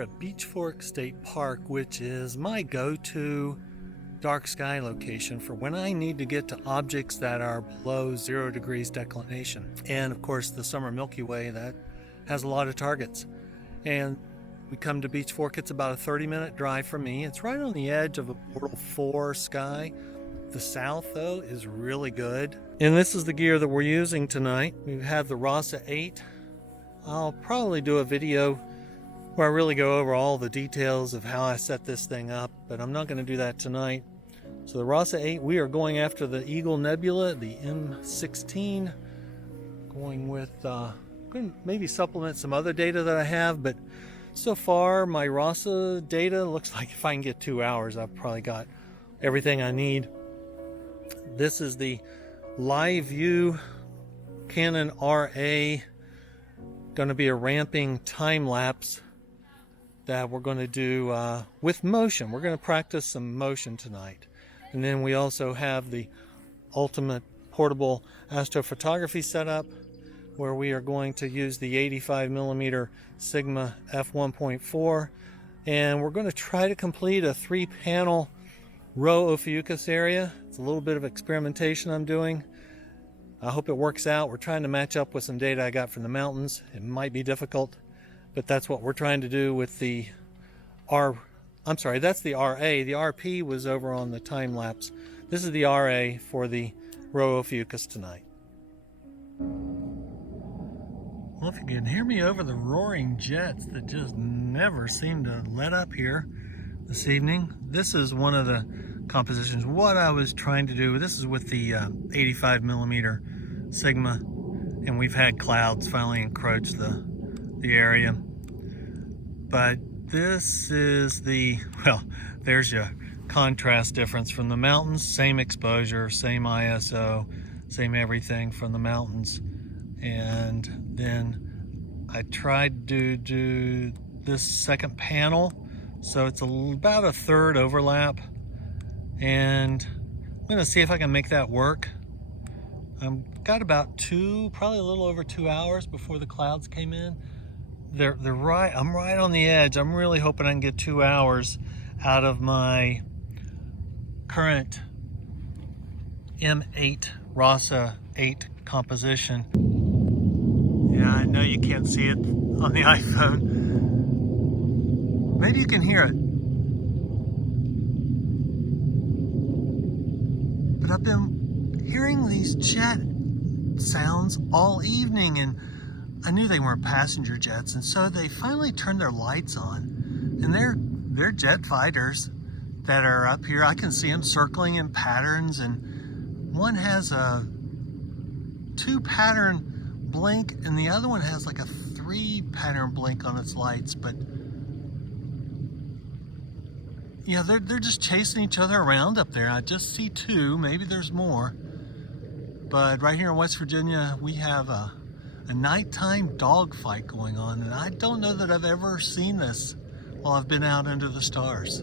here at Beech Fork State Park, which is my go-to dark sky location for when I need to get to objects that are below 0 degrees declination. And of course the summer Milky Way that has a lot of targets. And we come to Beech Fork. It's about a 30-minute drive from me. It's right on the edge of a portal 4 sky. The south though is really good. And this is the gear that we're using tonight. We have the RASA 8. I'll probably do a video where I really go over all the details of how I set this thing up, but I'm not going to do that tonight. So the RASA 8, we are going after the Eagle Nebula, the M16, going with, going to maybe supplement some other data that I have, but so far my RASA data looks like if I can get 2 hours, I've probably got everything I need. This is the live view Canon RA, going to be a ramping time lapse that we're going to do with motion. We're going to practice some motion tonight. And then we also have the ultimate portable astrophotography setup where we are going to use the 85mm Sigma f1.4, and we're going to try to complete a 3-panel row Ophiuchus area. It's a little bit of experimentation I'm doing. I hope it works out. We're trying to match up with some data I got from the mountains. It might be difficult, but that's what we're trying to do with the that's the RA. The RP was over on the time lapse. This is the RA for the row Ophiuchus tonight. Well, if you can hear me over the roaring jets that just never seem to let up here this evening, this is one of the compositions. What I was trying to do, this is with the 85mm Sigma, and we've had clouds finally encroach the area. But this is the, well, there's your contrast difference from the mountains. Same exposure, same ISO, same everything from the mountains. And then I tried to do this second panel, so it's about a third overlap, and I'm going to see if I can make that work. I've got about probably a little over 2 hours before the clouds came in. They're right. I'm right on the edge. I'm really hoping I can get 2 hours out of my current M8 RASA 8 composition. Yeah, I know you can't see it on the iPhone. Maybe you can hear it. But I've been hearing these jet sounds all evening, and I knew they weren't passenger jets, and so they finally turned their lights on, and they're jet fighters that are up here. I can see them circling in patterns, and one has a 2-pattern blink, and the other one has like a 3-pattern blink on its lights. But yeah, they're just chasing each other around up there. I just see 2, maybe there's more. But right here in West Virginia, we have a nighttime dogfight going on, and I don't know that I've ever seen this while I've been out under the stars.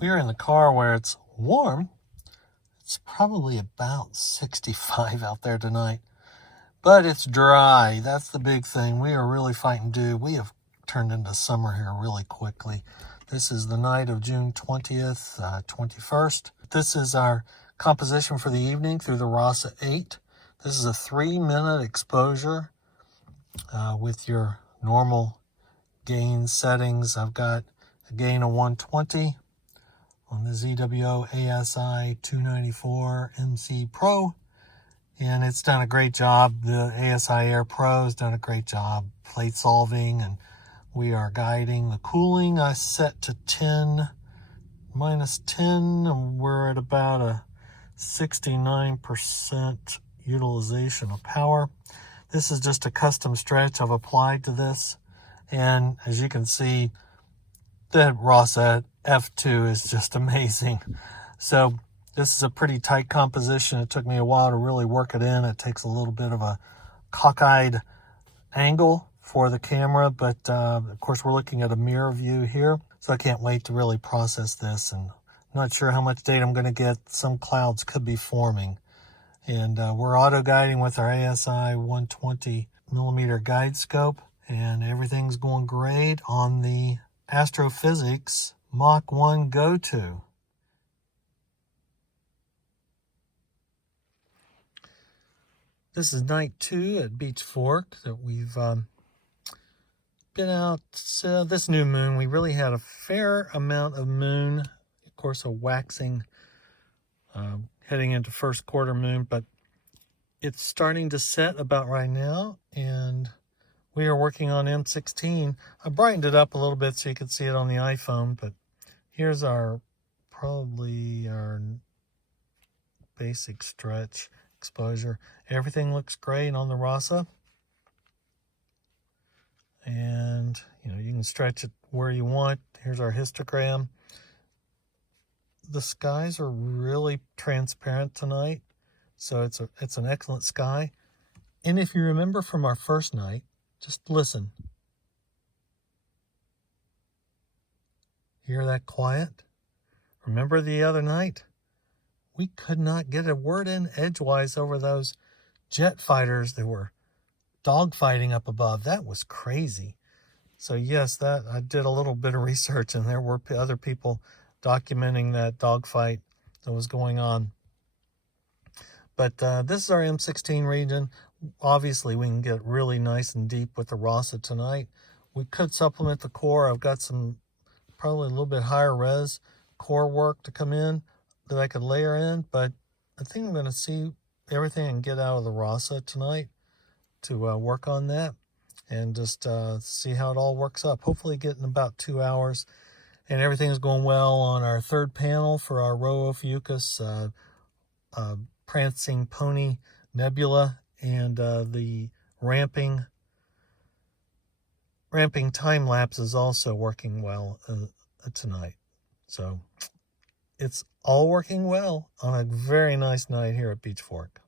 We're in the car where it's warm. It's probably about 65 out there tonight, but it's dry. That's the big thing. We are really fighting dew. We have turned into summer here really quickly. This is the night of June 20th, 21st. This is our composition for the evening through the RASA 8. This is a 3-minute exposure with your normal gain settings. I've got a gain of 120 on the ZWO ASI 294 MC Pro, and it's done a great job. The ASI Air Pro has done a great job plate solving, and we are guiding the cooling. I set to 10, -10, and we're at about a 69% utilization of power. This is just a custom stretch I've applied to this, and as you can see, the RASA F2 is just amazing. So this is a pretty tight composition. It took me a while to really work it in. It takes a little bit of a cockeyed angle for the camera, but of course we're looking at a mirror view here, so I can't wait to really process this and Not sure how much data I'm going to get. Some clouds could be forming. And we're auto-guiding with our ASI 120 millimeter guide scope. And everything's going great on the Astro-Physics Mach1GTO. This is night 2 at Beech Fork that we've been out this new moon. We really had a fair amount of moon, of course, a waxing heading into first quarter moon, but it's starting to set about right now, and we are working on M16. I brightened it up a little bit so you could see it on the iPhone, but here's probably our basic stretch exposure. Everything looks great on the RASA. And you can stretch it where you want. Here's our histogram. The skies are really transparent tonight, so it's an excellent sky. And if you remember from our first night, just listen. Hear that quiet? Remember the other night? We could not get a word in edgewise over those jet fighters that were dogfighting up above. That was crazy. So yes, that I did a little bit of research, and there were other people documenting that dogfight that was going on. But this is our M16 region. Obviously, we can get really nice and deep with the RASA tonight. We could supplement the core. I've got some probably a little bit higher res core work to come in that I could layer in, but I think I'm going to see everything and get out of the RASA tonight to work on that and just see how it all works up. Hopefully get in about 2 hours, and everything's going well on our third panel for our Ophiuchus Prancing Pony Nebula, and the ramping time lapse is also working well tonight. So it's all working well on a very nice night here at Beech Fork.